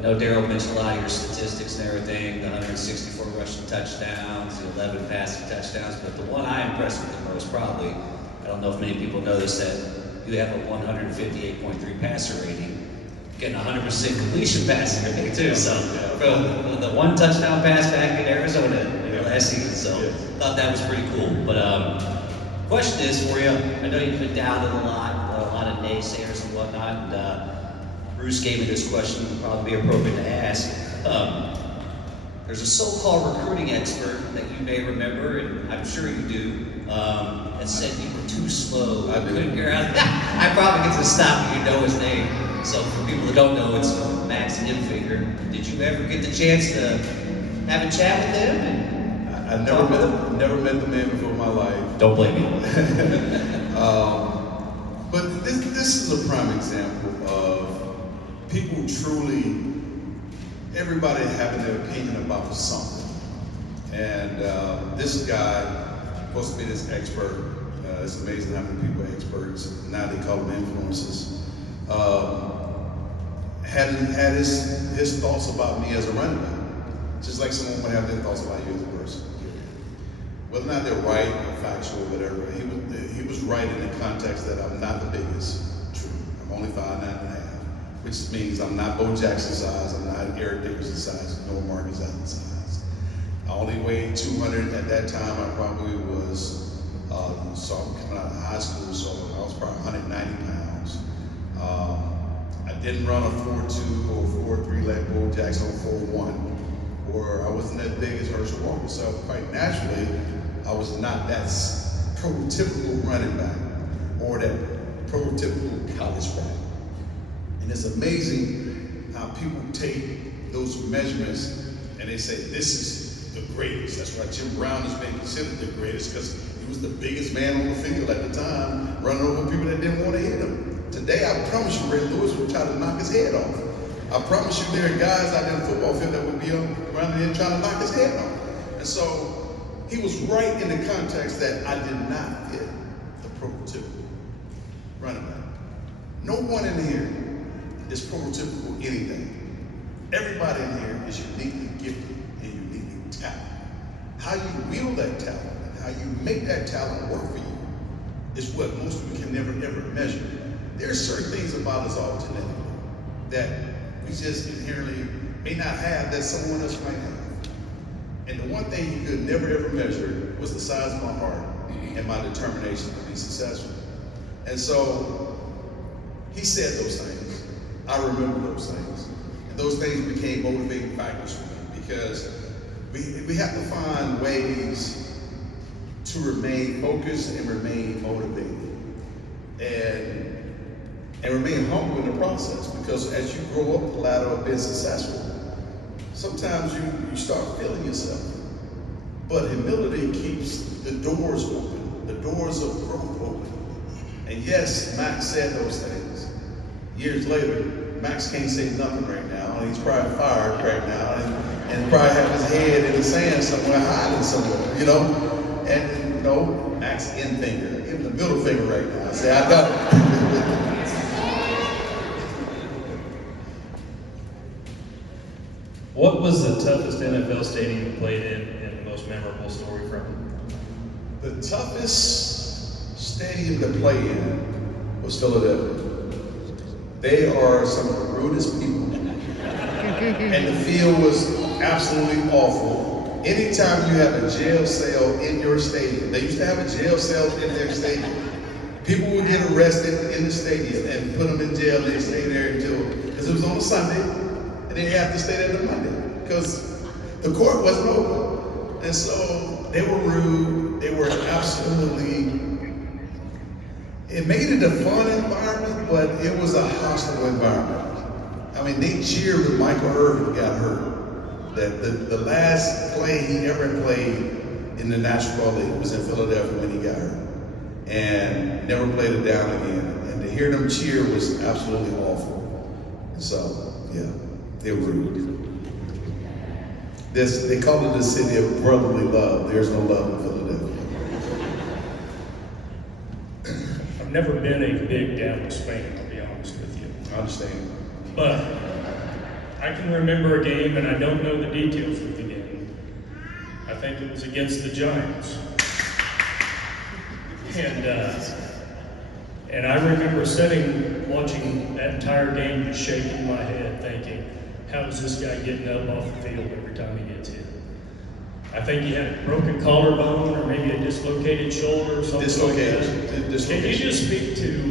I know Daryl mentioned a lot of your statistics and everything, the 164 rushing touchdowns, the 11 passing touchdowns, but the one I impressed with the most probably, I don't know if many people know this, that you have a 158.3 passer rating, getting 100% completion passing rating too, so from the one touchdown pass back in Arizona last season, so thought that was pretty cool. But question is for you, I know you've been doubted a lot of naysayers and whatnot, and Bruce gave me this question, would probably be appropriate to ask. There's a so-called recruiting expert that you may remember, and I'm sure you do, that said you were too slow. I couldn't get out. I probably get to stop if you know his name. So for people that don't know, it's Max Infigure. Did you ever get the chance to have a chat with him? I never met the man before in my life. Don't blame me. But this is a prime example of people truly, everybody having their opinion about something. And this guy, supposed to be this expert, it's amazing how many people are experts, now they call them influencers, had his thoughts about me as a running back, just like someone would have their thoughts about you as a person. Whether or not they're right or factual or whatever, he was right in the context that I'm not the biggest. True, I'm only 5'9.5", which means I'm not Bo Jackson size, I'm not Eric Dickerson size, nor Marcus Allen size. I only weighed 200 at that time. I probably was, coming out of high school, so I was probably 190 pounds. I didn't run a 4.2 or 4.3 like Bo Jackson or 4.1, or I wasn't as big as Herschel Walker, so quite naturally, I was not that prototypical running back or that prototypical college back. And it's amazing how people take those measurements and they say, this is the greatest. That's why Jim Brown has been considered the greatest, because he was the biggest man on the field at the time, running over people that didn't want to hit him. Today, I promise you, Ray Lewis would try to knock his head off. I promise you there are guys out there in the football field that would be around there trying to knock his head off. And so, he was right in the context that I did not fit the prototypical running back. No one in here is prototypical anything. Everybody in here is uniquely gifted and uniquely talented. How you wield that talent and how you make that talent work for you is what most people can never ever measure. There are certain things about us all genetically that we just inherently may not have that someone else might have. And the one thing he could never ever measure was the size of my heart and my determination to be successful. And so he said those things. I remember those things. And those things became motivating factors for me, because we have to find ways to remain focused and remain motivated and remain humble in the process, because as you grow up the ladder of being successful, sometimes you start feeling yourself. But humility keeps the doors open, the doors of growth open. And yes, Max said those things. Years later, Max can't say nothing right now, and he's probably fired right now, and probably have his head in the sand somewhere, hiding somewhere, you know? And you know, Max Infigure, give him the middle finger right now. I say, I got it. What was the toughest NFL stadium you played in and the most memorable story from it? The toughest stadium to play in was Philadelphia. They are some of the rudest people. And the field was absolutely awful. Anytime you have a jail cell in your stadium, they used to have a jail cell in their stadium. People would get arrested in the stadium and put them in jail. They'd stay there because it was on a Sunday. And then you have to stay there on Monday because the court wasn't open. And so they were rude. They were absolutely, it made it a fun environment, but it was a hostile environment. I mean, they cheered when Michael Irvin got hurt. That the last play he ever played in the National League was in Philadelphia when he got hurt. And never played it down again. And to hear them cheer was absolutely awful. And so, yeah. They were rude. They call it the city of brotherly love. There's no love in Philadelphia. I've never been a big Dallas fan, to be honest with you. I understand. But I can remember a game, and I don't know the details of the game. I think it was against the Giants. And I remember watching that entire game, just shaking my head, thinking, how is this guy getting up off the field every time he gets hit? I think he had a broken collarbone or maybe a dislocated shoulder or something like that. Can you just speak to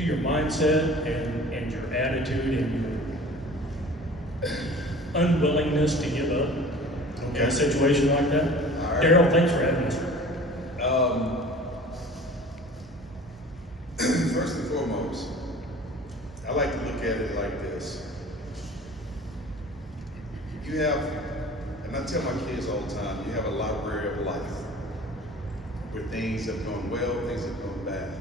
your mindset and your attitude and your unwillingness to give up in a situation like that? All right. Daryl, thanks for having us. First and foremost, I like to look at it like this. You have, and I tell my kids all the time, you have a library of life where things have gone well, things have gone bad,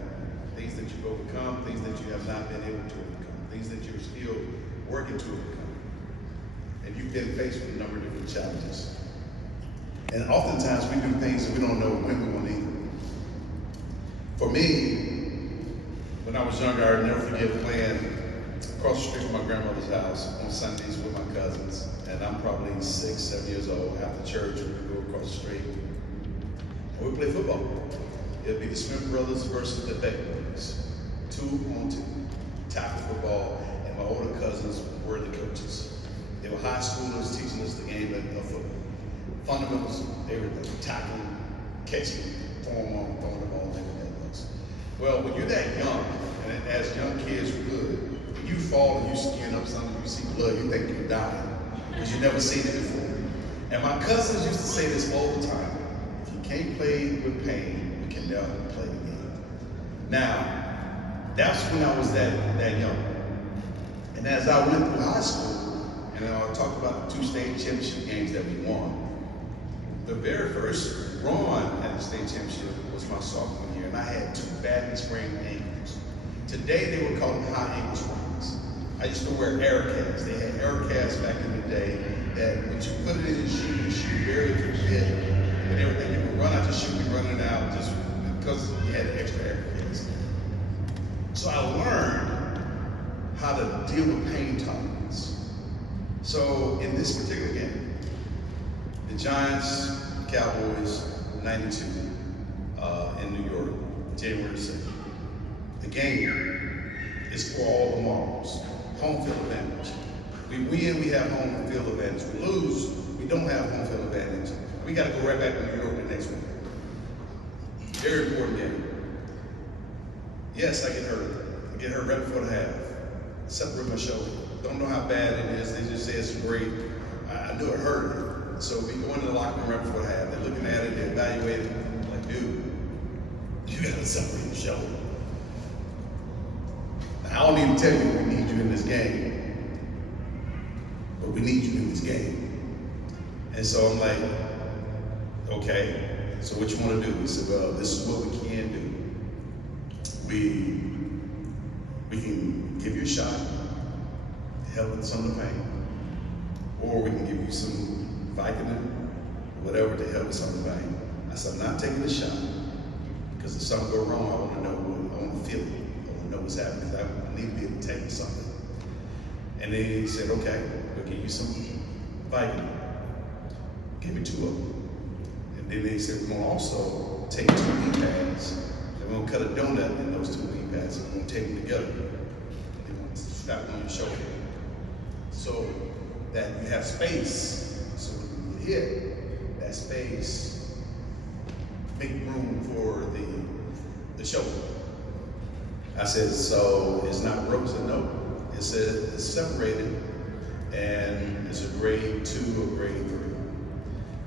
things that you've overcome, things that you have not been able to overcome, things that you're still working to overcome. And you've been faced with a number of different challenges. And oftentimes we do things that we don't know when we will need them. For me, when I was younger, I'll never forget playing across the street from my grandmother's house on Sundays with my cousins. And I'm probably 6, 7 years old. After church, we would go across the street and we'd play football. It'd be the Smith brothers versus the Beck brothers. 2-on-2, tackle football, and my older cousins were the coaches. They were high schoolers teaching us the game of football. Fundamentals, everything, tackling, catching, throwing the ball, everything else. Well, when you're that young, and as young kids would, when you fall and you skin up something, you see blood, you think you're dying, because you've never seen it before. And my cousins used to say this all the time: if you can't play with pain, you can never play the game. Now, that's when I was that young. And as I went through high school, and I talked about the 2 state championship games that we won, the very first run at the state championship was my sophomore year, and I had 2 badly sprained ankles. Today they would call them high ankle sprains. I used to wear air casts. They had air casts back in the day that when you put it in your shoe barely could fit, and everything. You would run out your shoe, be running out just because you had an extra air cast. So I learned how to deal with pain tolerance. So in this particular game, the Giants, Cowboys, 92 in New York, January 2nd. The game is for all the marbles. Home field advantage. We win, we have home field advantage. We lose, we don't have home field advantage. We got to go right back to New York the next week. Very important game. Yes, I get hurt. I get hurt right before the half. Separate my shoulder. Don't know how bad it is. They just say it's great. I knew it hurt. So we go into the locker room right before the half. They're looking at it, they're evaluating. I'm like, dude, you gotta separate your shoulder. Now, I don't need to tell you we need you in this game, but we need you in this game. And so I'm like, okay, so what you want to do? He said, well, this is what we can do. We can give you a shot to help with some of the pain, or we can give you some Vicodin, whatever to help with some of the pain. I said, I'm not taking the shot, because if something go wrong, I want to know, I want to feel it. I want to know what's happening, because I need to be able to take something. And then he said, okay, we'll give you some Vicodin. Give me 2 of them. And then they said, we're going to also take 2 knee pads, and we're going to cut a donut in those 2 knee pads, and we're going to tape them together. And we're going to strap them on your shoulder, so that you have space. So when you hit, that space make room for the shoulder. I said, so it's not broken? He said, no. It said it's separated, and it's a grade 2 or grade 3.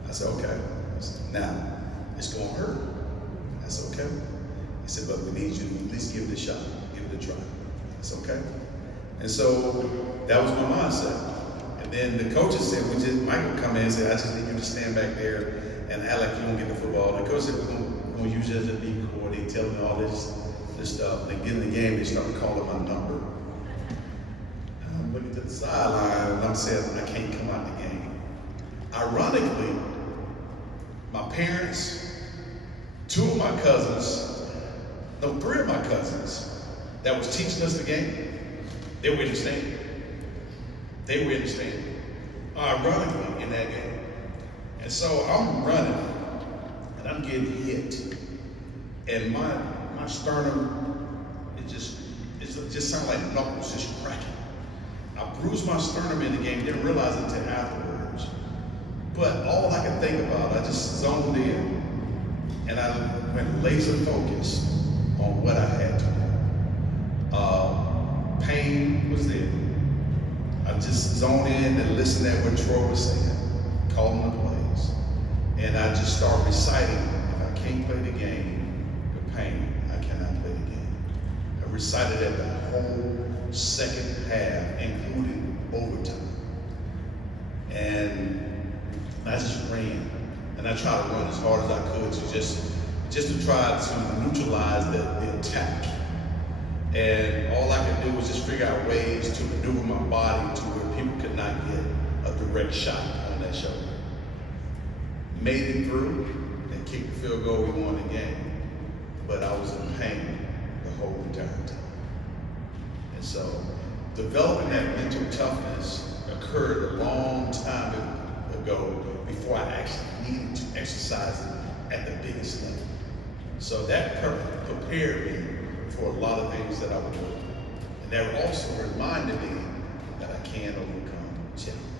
I said, okay. I said, now, it's gonna hurt. I said, okay. He said, but we need you to at least give it a shot, give it a try. I said, okay. And so that was my mindset. And then the coaches said, Michael come in and said, I just need you to stand back there and act like you don't get the football. The coach said, we're gonna use you as a decoy. They tell me all this stuff. And they get in the game, they start calling my number. And I'm looking to the sideline and I'm saying, I can't come out the game. Ironically, my parents, 2 of my cousins, no, 3 of my cousins that was teaching us the game, they were in the stand. They were in the standing, ironically, in that game. And so I'm running, and I'm getting hit. And my sternum, it just sounded like knuckles just cracking. I bruised my sternum in the game, didn't realize it until afterwards. But all I could think about, I just zoned in, and I went laser focused on what I had to do. Pain was there. I just zoned in and listened at what Troy was saying, calling the plays. And I just started reciting, if I can't play the game with pain, I cannot play the game. I recited it the whole second half, including overtime. And I just ran. And I tried to run as hard as I could to just to try to neutralize the attack. And all I could do was just figure out ways to maneuver my body to where people could not get a direct shot on that shoulder. Made it through and kicked the field goal, we won the game. But I was in pain the whole entire time. And so developing that mental toughness occurred a long time ago before I actually needed to exercise it at the biggest level. So that prepared me for a lot of things that I would do. And that also reminded me that I can overcome challenges.